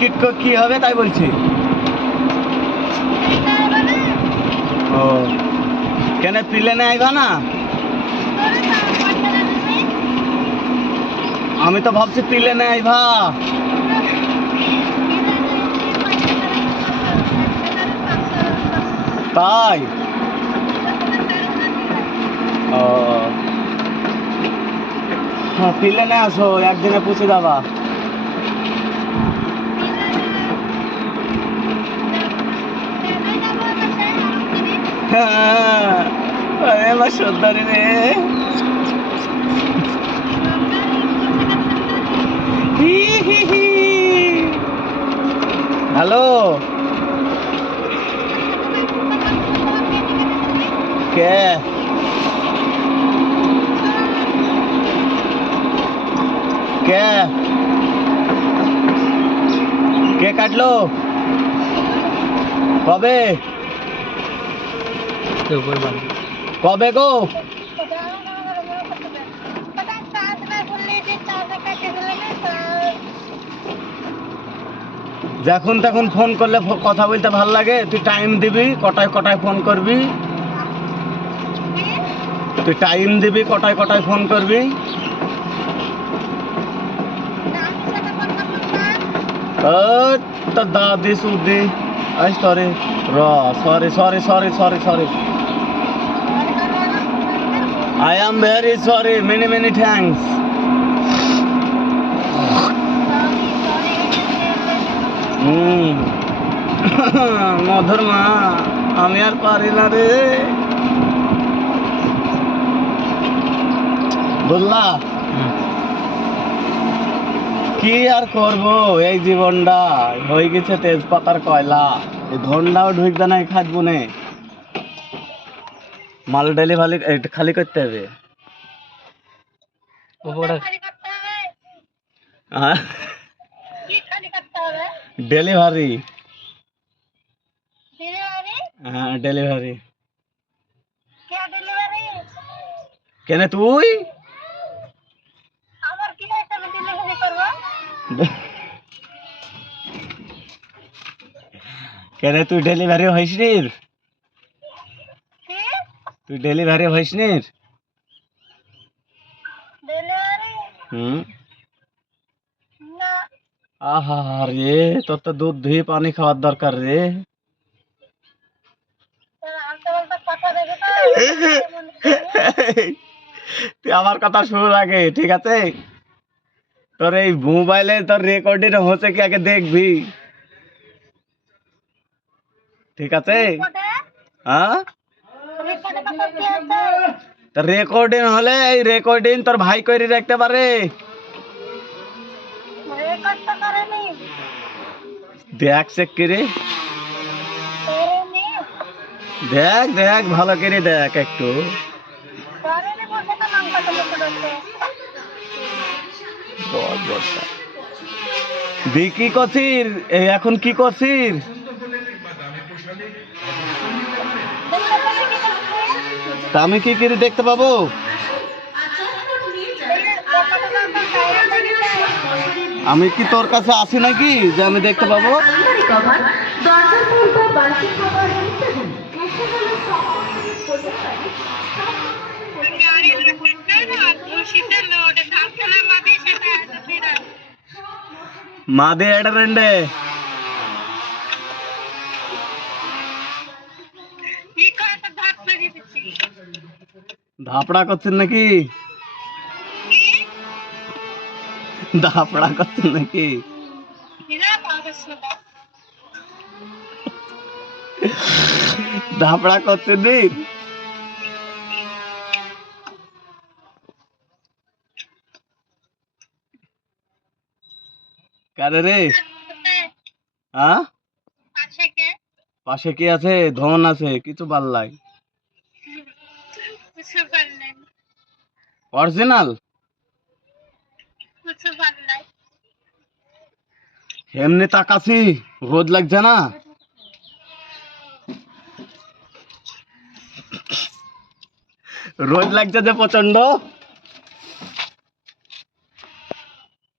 Ticket কি হবে তাই বলছি। ও কেন প্লেনে আইবা না? আমি তো ভাবছি প্লেনে আইবা। তাই ও হ্যাঁ প্লেনে আসো, একদিনে পৌঁছে যাবা। হ্যাঁ আমার সুন্দরী রে। হ্যালো কে কে কে কাটলো কবে কবে গো? যখন তখন ফোন করলে কথা বলতে ভাল লাগে। তুই টাইম দিবি, কটায় কটায় ফোন করবি। তুই টাইম দিবি, কটায় কটায় ফোন করবি। তোর দাদি সুদি sorry sorry sorry sorry sorry sorry I am very sorry, many many thanks. মধুর মা আমি আর পারি না রে। বুঝলা কি আর করব, এই জীবনটা হয়ে গেছে তেজপাতার কয়লা। এই ধনটাও ঢুকবে না খাটবো নে। মাল ডেলিভারি খালি করতে হবে। ডেলিভারি হ্যাঁ ডেলিভারি কেন তুই কেন তুই ডেলিভারি হইস নি? তুই ডেলিভারি হইস নি? আহা রে তোর তো দুধ ধুয়ে পানি খাওয়ার দরকার রে। তুই আমার কথা শুন আগে ঠিক আছে। তোর এই মোবাইলে তোর রেকর্ডিং হচ্ছে কি আগে দেখবি ঠিক আছে। হ্যাঁ তোর রেকর্ডিং হলে এই রেকর্ডিং তোর ভাই করে রাখতে পারে। দেখ চেক করে দেখ দেখ ভালো করে দেখ একটু। কি করছিস এখন? কি করছিস? আমি কি করে দেখতে পাবো? আমি কি তোর কাছে আসি নাকি যে আমি দেখতে পাবো? মাদে এডারেন্ডে ধাপড়া করছেন নাকি? ধাপড়া করছেন নাকি? ধাপড়া করছেন নি? কারে রে? হ্যাঁ পাশে কি আছে? ধন আছে কিছু পাল্লাই অরিজিনাল এমনি তাকাছি রোদ লাগছে না? রোদ লাগছে যে প্রচন্ড।